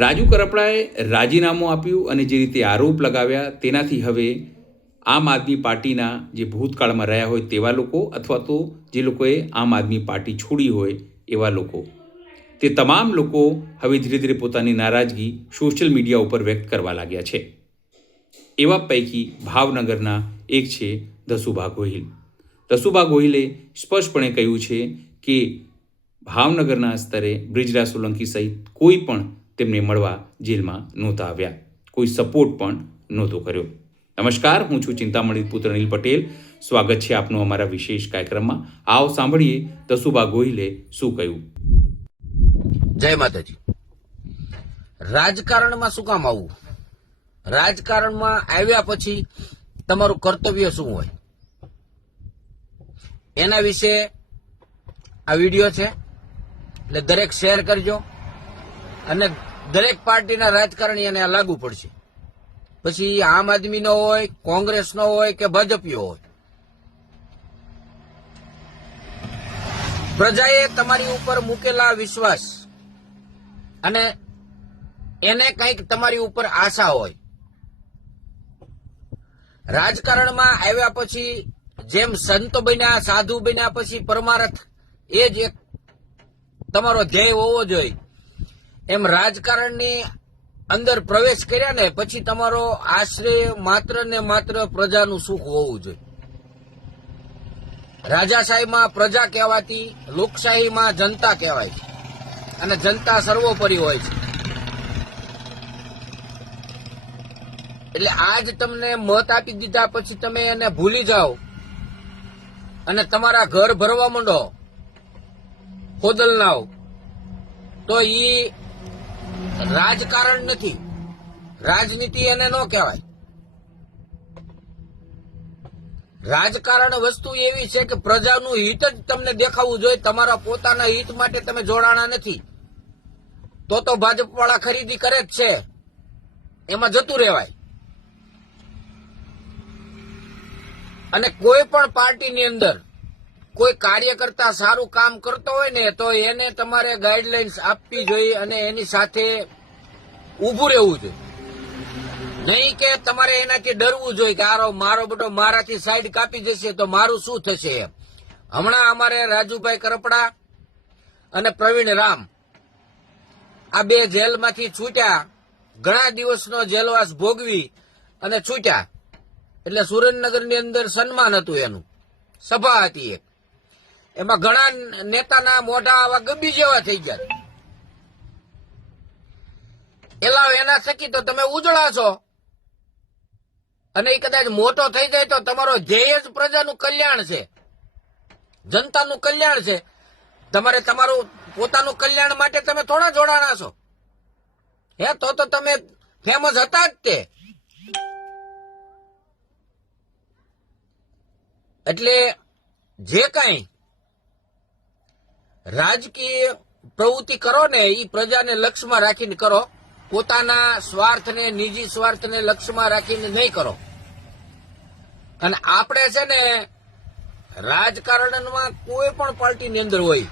રાજુ કરપડાએ રાજીનામું આપ્યું અને જે રીતે આરોપ લગાવ્યા તેનાથી હવે આમ આદમી પાર્ટીના જે ભૂતકાળમાં રહ્યા હોય તેવા લોકો અથવા તો જે લોકોએ આમ આદમી પાર્ટી છોડી હોય એવા લોકો, તે તમામ લોકો હવે ધીરે ધીરે પોતાની નારાજગી સોશિયલ મીડિયા ઉપર વ્યક્ત કરવા લાગ્યા છે. એવા પૈકી ભાવનગરના એક છે દસુભા ગોહિલ. દસુભા ગોહિલે સ્પષ્ટપણે કહ્યું છે કે ભાવનગરના સ્તરે બ્રિજરાજ સોલંકી સહિત કોઈ પણ તેમને મળવા જેલમાં નહોતા આવ્યા, કોઈ સપોર્ટ પણ નહોતો કર્યો. નમસ્કાર, હું છું ચિંતામણી પુત્ર અનિલ પટેલ. સ્વાગત છે આપનું અમારા વિશેષ કાર્યક્રમમાં. આવો સાંભળીએ દસુભા ગોહિલે શું કહ્યું. જય માતાજી. રાજકારણમાં શું કામ આવવું? રાજકારણમાં આવ્યા પછી તમારું કર્તવ્ય શું હોય એના વિશે આ વિડીયો છે, એટલે દરેક શેર કરજો અને દરેક પાર્ટીના રાજકારણીઓને આ લાગુ પડશે. પછી આમ આદમીનો હોય, કોંગ્રેસનો હોય કે ભાજપીઓ હોય, પ્રજાએ તમારી ઉપર મૂકેલા વિશ્વાસ અને એને કંઈક તમારી ઉપર આશા હોય. રાજકારણમાં આવ્યા પછી જેમ સંત બન્યા, સાધુ બન્યા પછી પરમાર્થ એ જ એક તમારો ધ્યેય હોવો જોઈએ, એમ રાજકારણની અંદર પ્રવેશ કર્યા ને પછી તમારો આશ્રય માત્ર ને માત્ર પ્રજાનું સુખ હોવું જોઈએ. રાજાશાહીમાં પ્રજા કહેવાતી, લોકશાહીમાં જનતા કહેવાય છે અને જનતા સર્વોપરી હોય છે. એટલે આજ તમને મત આપી દીધા પછી તમે એને ભૂલી જાઓ અને તમારા ઘર ભરવા માંડો ખોદલનાઓ, તો ઈ રાજકારણ નથી, રાજનીતિ એને ન કહેવાય. રાજકારણ વસ્તુ એવી છે કે પ્રજાનું હિત જ તમને દેખાવું જોઈએ, તમારા પોતાના હિત માટે તમે જોડાણા નથી. તો ભાજપ વાળા ખરીદી કરે જ છે, એમાં જતું રહેવાય. અને કોઈ પણ પાર્ટીની અંદર કોઈ કાર્યકર્તા સારું કામ કરતો હોય ને તો એને તમારે ગાઈડલાઇન્સ આપવી જોઈએ અને એની સાથે ઊભું રહેવું જોઈએ. નહીં કે તમારે એનાથી ડરવું જોઈએ કે મારો બેટો મારાથી સાઈડ કાપી જશે તો મારું શું થશે. હમણાં અમારે રાજુભાઈ કરપડા અને પ્રવીણ રામ આ બે જેલમાંથી છૂટ્યા, ઘણા દિવસનો જેલવાસ ભોગવી અને છૂટ્યા. એટલે સુરેન્દ્રનગરની અંદર સન્માન હતું, એનું સભા હતી એક. એમાં ઘણા નેતાના મોઢા આવા ગબ્બી જેવા થઈ ગયા. એલા એના થકી તો તમે ઉજળા છો અને એ કદાચ મોટો થઈ જાય તો તમારો ધ્યેય જ પ્રજાનું કલ્યાણ છે, જનતાનું કલ્યાણ છે. તમારે તમારું પોતાનું કલ્યાણ માટે તમે થોડા જોડાણા છો હે? તો તમે ફેમસ હતા જ તે. એટલે જે કાંઈ રાજકીય પ્રવૃત્તિ કરો ને એ પ્રજાને લક્ષ્યમાં રાખીને કરો, પોતાના સ્વાર્થને, નિજી સ્વાર્થને લક્ષ્યમાં રાખીને નહીં કરો. અને આપણે છે ને રાજકારણમાં કોઈ પણ પાર્ટીની અંદર હોય,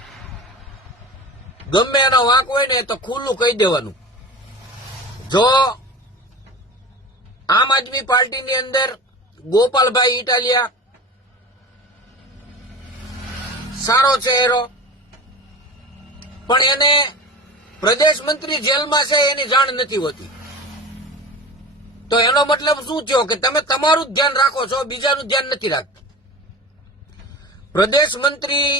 ગમે એનો વાંક હોય ને તો ખુલ્લું કહી દેવાનું. જો આમ આદમી પાર્ટીની અંદર ગોપાલભાઈ ઇટાલિયા સારો ચહેરો, પણ એને પ્રદેશ મંત્રી જેલમાં છે એની જાણ નથી હોતી. તો એનો મતલબ શું થયો કે તમે તમારું જ ધ્યાન રાખો છો, બીજાનું ધ્યાન નથી રાખતા. પ્રદેશ મંત્રી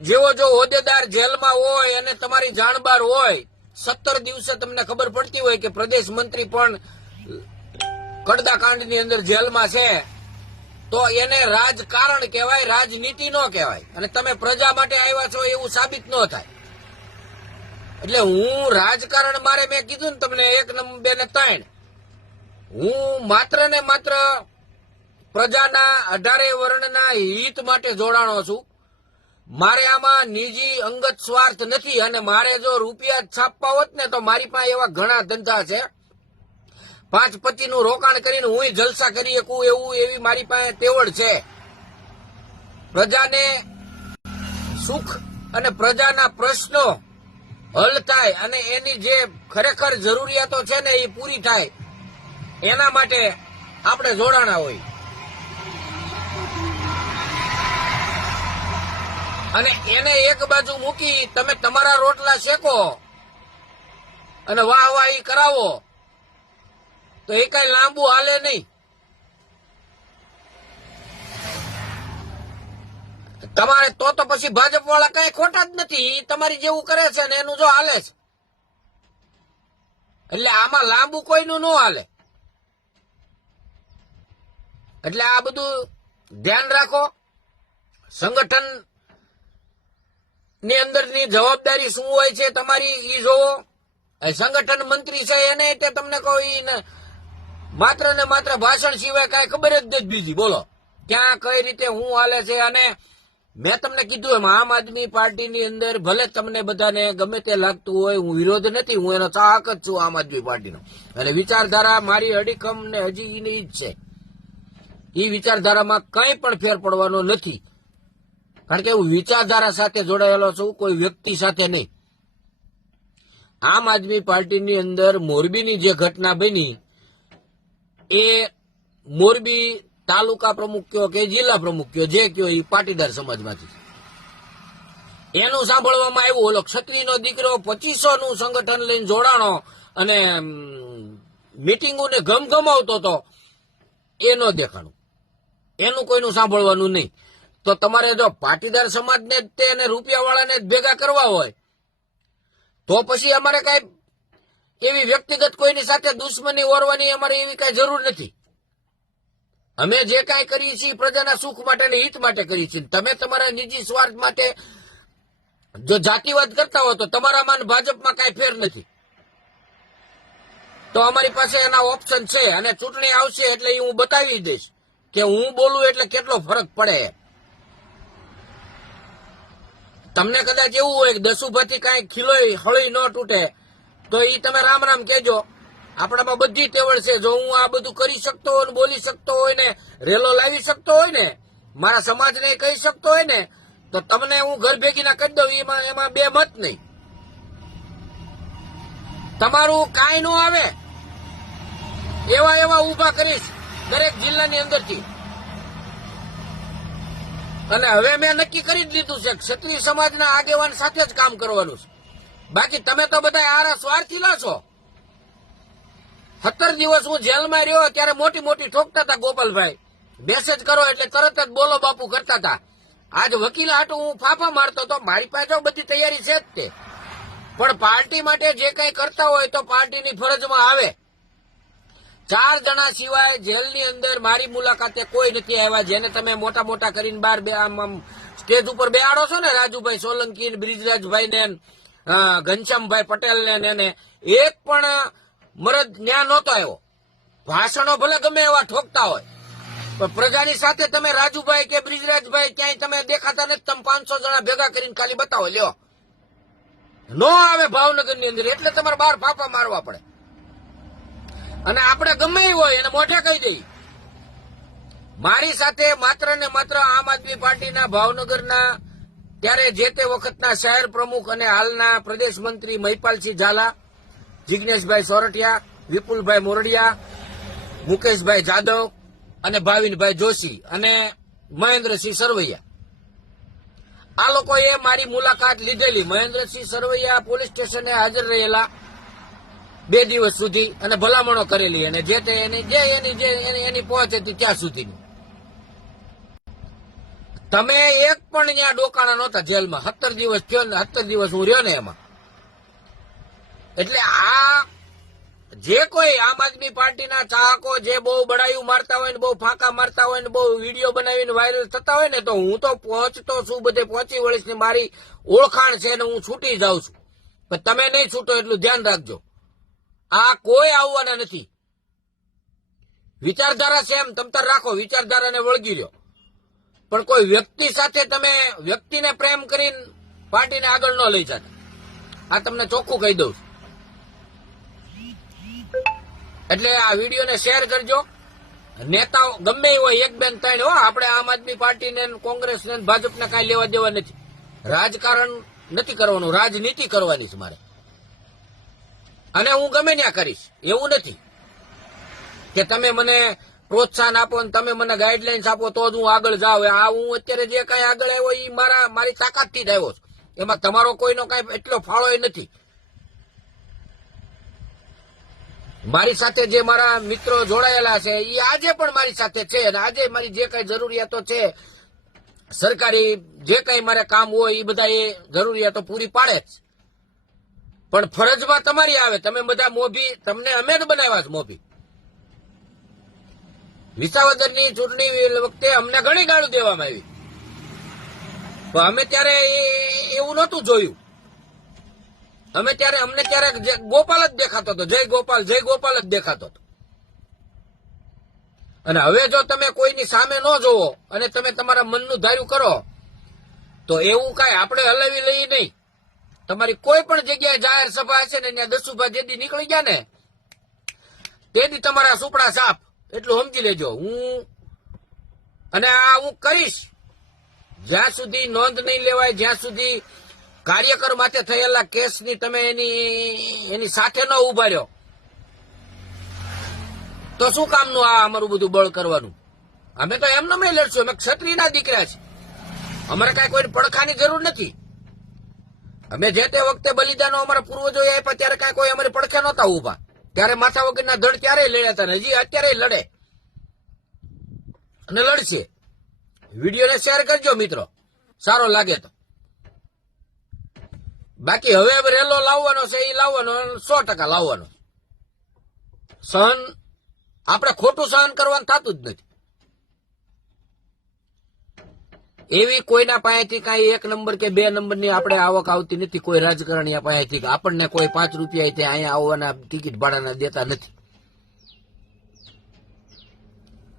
જેવો જો હોદ્દેદાર જેલમાં હોય અને તમારી જાણબાર હોય, 17 દિવસે તમને ખબર પડતી હોય કે પ્રદેશ મંત્રી પણ કડદાકાંડની અંદર જેલમાં છે, તો એને રાજકારણ કહેવાય, રાજનીતિ ન કહેવાય. અને તમે પ્રજા માટે આવ્યા છો એવું સાબિત ન થાય. એટલે હું રાજકારણ મારે મેં કીધું ને તમને 1 નંબર 2 ને 3, હું માત્ર ને માત્ર પ્રજાના 18 વર્ણના હિત માટે જોડાણો છું. મારે આમાં નિજી અંગત સ્વાર્થ નથી. અને મારે જો રૂપિયા છાપવા હોત ને તો મારી પાસે એવા ઘણા ધંધા છે, 5-25 નું રોકાણ કરીને હું જલસા કરી શકું એવી મારી પાસે તેવડ છે. પ્રજાને સુખ અને પ્રજાના પ્રશ્નો હલ થાય અને એની જે ખરેખર જરૂરિયાતો છે ને એ પૂરી થાય એના માટે આપણે જોડાણા હોય. અને એને એક બાજુ મૂકી તમે તમારા રોટલા શેકો અને વાહવાહી કરાવો તો એ કઈ લાંબુ હાલે નહીં. તમારે તો પછી ભાજપ વાળા કઈ ખોટા જ નથી. ઈ તમારી જેવું કરે છે ને એનું જો હાલે છે. એટલે આમાં લાંબુ કોઈનું ન હાલે. એટલે આ બધું ધ્યાન રાખો. સંગઠન ની અંદરની જવાબદારી શું હોય છે તમારી ઈ જોવો. સંગઠન મંત્રી છે એને તે તમને કોઈ માત્ર ને માત્ર ભાષણ સિવાય કઈ ખબર જ નથી બીજી. બોલો ક્યાં કઈ રીતે હું હાલે છે. અને મેં તમને કીધું એમ આમ આદમી પાર્ટીની અંદર ભલે તમને બધાને ગમે તે લાગતું હોય, હું વિરોધ નથી, હું એનો ચાહક જ છું આમ આદમી પાર્ટીનો. અને વિચારધારા મારી અડીખમ ને હજી એની જ છે. એ વિચારધારામાં કઈ પણ ફેર પડવાનો નથી. કારણ કે હું વિચારધારા સાથે જોડાયેલો છું, કોઈ વ્યક્તિ સાથે નહીં. આમ આદમી પાર્ટીની અંદર મોરબીની જે ઘટના બની એ મોરબી તાલુકા પ્રમુખ કયો કે જિલ્લા પ્રમુખ કયો જે કયો એ પાટીદાર સમાજમાંથી એનું સાંભળવામાં આવ્યું. ઓલો ક્ષત્રિયનો દીકરો 2500 નું સંગઠન લઈને જોડાણો અને મીટિંગોને ગમગમાવતો હતો એ ન દેખાણું. એનું કોઈનું સાંભળવાનું નહીં. તો તમારે જો પાટીદાર સમાજને જ તે અને રૂપિયાવાળાને જ ભેગા કરવા હોય તો પછી અમારે કઈ એવી વ્યક્તિગત કોઈની સાથે દુશ્મની ઓરવાની અમારે એવી કઈ જરૂર નથી. અમે જે કાંઈ કરીએ છીએ પ્રજાના સુખ માટે અને હિત માટે કરીએ છીએ. તમે તમારા નિજી સ્વાર્થ માટે જો જાતિવાદ કરતા હો તો તમારામાં અને ભાજપમાં કાંઈ ફેર નથી. તો અમારી પાસે એના ઓપ્શન છે અને ચૂંટણી આવશે એટલે એ હું બતાવી દઈશ કે હું બોલું એટલે કેટલો ફરક પડે. તમને કદાચ એવું હોય કે દસુભાથી કાંઈ ખીલોય હળી ન તૂટે તો એ તમે રામ રામ કહેજો. આપણામાં બધી ટેવડ છે. જો હું આ બધું કરી શકતો હોય ને બોલી શકતો હોય ને રેલો લાવી શકતો હોય ને મારા સમાજને કહી શકતો હોય ને તો તમને હું ઘર ભેગીના કરી દઉં. એમાં બે મત નહીં. તમારું કાંઈ ન આવે એવા ઉભા કરીશ દરેક જિલ્લાની અંદરથી. અને હવે મેં નક્કી કરી જ લીધું છે ક્ષત્રિય સમાજના આગેવાન સાથે જ કામ કરવાનું છે. બાકી તમે તો બધા આરા સ્વાર્થીલા છો. 17 દિવસ હું જેલમાં રહ્યો ત્યારે મોટી મોટી ઠોકતા હતા ગોપાલભાઈ. મેસેજ કરો એટલે તરત જ બોલો બાપુ કરતા હતા. આજ વકીલ હાટું હું ફાફા મારતો તો મારી પાસે બધી તૈયારી છે જ તે. પણ પાર્ટી માટે જે કઈ કરતા હોય તો પાર્ટીની ફરજમાં આવે. 4 જણા સિવાય જેલની અંદર મારી મુલાકાતે કોઈ નથી આવ્યા. જેને તમે મોટા મોટા કરીને બહાર આમ સ્ટેજ ઉપર બેહાડો છો ને રાજુભાઈ સોલંકી, બ્રિજરાજભાઈ ને ઘનશ્યામભાઈ પટેલ ને એને એક પણ મરદ ન્યા નહોતો આવ્યો. ભાષણો ભલે ગમે એવા ઠોકતા હોય પણ પ્રજાની સાથે તમે રાજુભાઈ કે બ્રિજરાજભાઈ ક્યાંય તમે દેખાતા નથી. તમે 500 જણા ભેગા કરીને ખાલી બતાવો લ્યો. નો આવે ભાવનગરની અંદર એટલે તમારે બહાર ફાફા મારવા પડે. અને આપણે ગમે એ હોય એને મોઢે કહી દઈએ. મારી સાથે માત્ર ને માત્ર આમ આદમી પાર્ટીના ભાવનગરના ત્યારે જે તે વખતના શહેર પ્રમુખ અને હાલના પ્રદેશ મંત્રી મહિપાલસિંહ ઝાલા, જિગ્નેશભાઈ સોરઠિયા, વિપુલભાઈ મોરડિયા, મુકેશભાઈ જાદવ અને ભાવિનભાઈ જોશી અને મહેન્દ્રસિંહ સરવૈયા. આ લોકોએ મારી મુલાકાત લીધેલી. મહેન્દ્રસિંહ સરવૈયા પોલીસ સ્ટેશને હાજર રહેલા 2 દિવસ સુધી અને ભલામણો કરેલી અને જે તે એની પહોંચ હતી ત્યાં સુધીની. તમે એક પણ ત્યાં ડોકાણા નહોતા જેલમાં. 17 દિવસ થયો ને 17 દિવસ હું રહ્યો ને એમાં. એટલે આ જે કોઈ આમ આદમી પાર્ટીના ચાહકો જે બહુ બડાયું મારતા હોય ને બહુ ફાંકા મારતા હોય ને બહુ વિડીયો બનાવીને વાયરલ થતા હોય ને તો હું તો પહોંચતો છું, બધે પહોંચી વળીશ ને મારી ઓળખાણ છે ને હું છૂટી જાઉં છું. પણ તમે નહીં છૂટો એટલું ધ્યાન રાખજો. આ કોઈ આવવાના નથી. વિચારધારા છે એમ તમતાર રાખો, વિચારધારાને વળગી લો. પણ કોઈ વ્યક્તિ સાથે તમે વ્યક્તિને પ્રેમ કરીને પાર્ટીને આગળ ન લઈ જતા. આ તમને ચોખ્ખું કહી દઉં છું. એટલે આ વિડીયોને શેર કરજો. નેતાઓ ગમે એ હોય 1, 2, 3 હો. આપણે આમ આદમી પાર્ટીને કોંગ્રેસને ભાજપને કાંઈ લેવા દેવા નથી. રાજકારણ નથી કરવાનું, રાજનીતિ કરવાની છે મારે. અને હું ગમે ત્યાં કરીશ. એવું નથી કે તમે મને પ્રોત્સાહન આપો અને તમે મને ગાઈડલાઇન્સ આપો તો જ હું આગળ જાઉં. આ હું અત્યારે જે કઈ આગળ આવ્યો એ મારી તાકાતથી જ આવ્યો છું. એમાં તમારો કોઈનો કઈ એટલો ફાળો નથી. મારી સાથે જે મારા મિત્રો જોડાયેલા છે એ આજે પણ મારી સાથે છે અને આજે મારી જે કઈ જરૂરિયાતો છે સરકારી જે કઈ મારે કામ હોય એ બધા એ જરૂરિયાતો પૂરી પાડે જ. પણ ફરજમાં તમારી આવે. તમે બધા મોભી, તમને અમે જ બનાવ્યા છે મોભી. વિસાવદરની ચૂંટણી વખતે અમને ઘણી ગાળું દેવામાં આવી, પણ અમે ત્યારે એવું નહોતું જોયું. અમને ત્યારે ગોપાલ જ દેખાતો હતો. જય ગોપાલ જ દેખાતો હતો. અને હવે જો તમે કોઈની સામે ન જોવો અને તમે તમારા મનનું ધાર્યું કરો તો એવું કાંઈ આપણે હલાવી લઈએ નહીં. તમારી કોઈ પણ જગ્યાએ જાહેર સભા હશે ને ત્યાં દસુભા જેદી નીકળી ગયા ને તેથી તમારા સુપડા સાપ. એટલું સમજી લેજો. હું કરીશ જ્યાં સુધી નોંધ નહીં લેવાય, જ્યાં સુધી કાર્યકર માટે થયેલા કેસની તમે એની સાથે ન ઉભા રહ્યો તો શું કામનું આ અમારું બધું બળ કરવાનું? અમે તો એમને નહીં લડશું. અમે ક્ષત્રિયના દીકરા છે. અમારે કાંઈ કોઈ પડખાની જરૂર નથી. અમે જે તે વખતે બલિદાનો અમારા પૂર્વજોએ આપ્યા ત્યારે કાંઈ કોઈ અમારી પડખે નહોતા ઉભા. ત્યારે માથા વગરના ધડ ત્યારે લડ્યા હતા ને હજી અત્યારે લડે અને લડશે. વિડીયોને શેર કરજો મિત્રો, સારો લાગે તો. બાકી હવે રેલો લાવવાનો છે એ લાવવાનો 100% લાવવાનો. સહન આપણે ખોટું સહન કરવાનું થતું જ નથી. એવી કોઈના પાસેથી કાંઈ 1 નંબર કે 2 નંબરની આપણે આવક આવતી નથી. કોઈ રાજકારણી પાસેથી કે આપણને કોઈ 5 રૂપિયા અહીંયા આવવાના ટિકિટ ભાડાના દેતા નથી.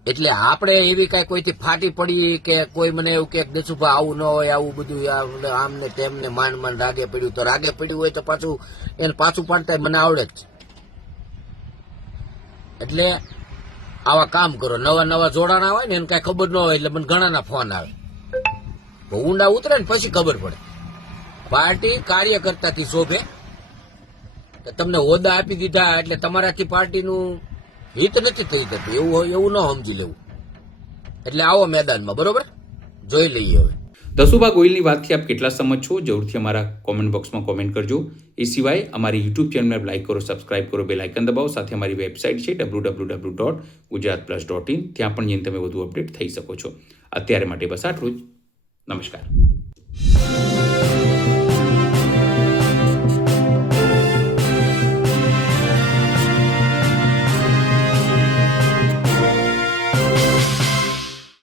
એટલે આપણે એવી કાંઈ કોઈથી ફાટી પડી કે કોઈ મને એવું કે દસુભા આવું ન હોય, આવું બધું આમને તેમને માંડ રાગે પડ્યું. તો રાગે પડ્યું હોય તો પાછું એને પાછું પાડતા મને આવડે જ. એટલે આવા કામ કરો. નવા જોડાણા હોય ને એને કાંઈ ખબર ન હોય એટલે મને ઘણાના ફોન આવે. ઊંડા ઉતરે ને પછી ખબર પડે. પાર્ટી કાર્યકર્તાથી શોભે. તમને હોદ્દા આપી દીધા એટલે તમારાથી પાર્ટીનું હિત નથી થઈ થતું એવું ન સમજી લેવું. એટલે આવો મેદાનમાં, બરોબર? જોઈ લઈએ હવે. દસુભા ગોહિલની વાતથી આપ કેટલા સહમત છો જરૂરથી અમારા કોમેન્ટ બોક્સમાં કોમેન્ટ કરજો. એ સિવાય અમારી યુટ્યુબ ચેનલને લાઈક કરો, સબસ્ક્રાઇબ કરો, બેલ આઇકન દબાવો. સાથે અમારી વેબસાઇટ છે www.gujaratplus.in. ત્યાં પણ જઈને તમે વધુ અપડેટ થઈ શકો છો. અત્યારે માટે બસ આટલું જ. નમસ્કાર.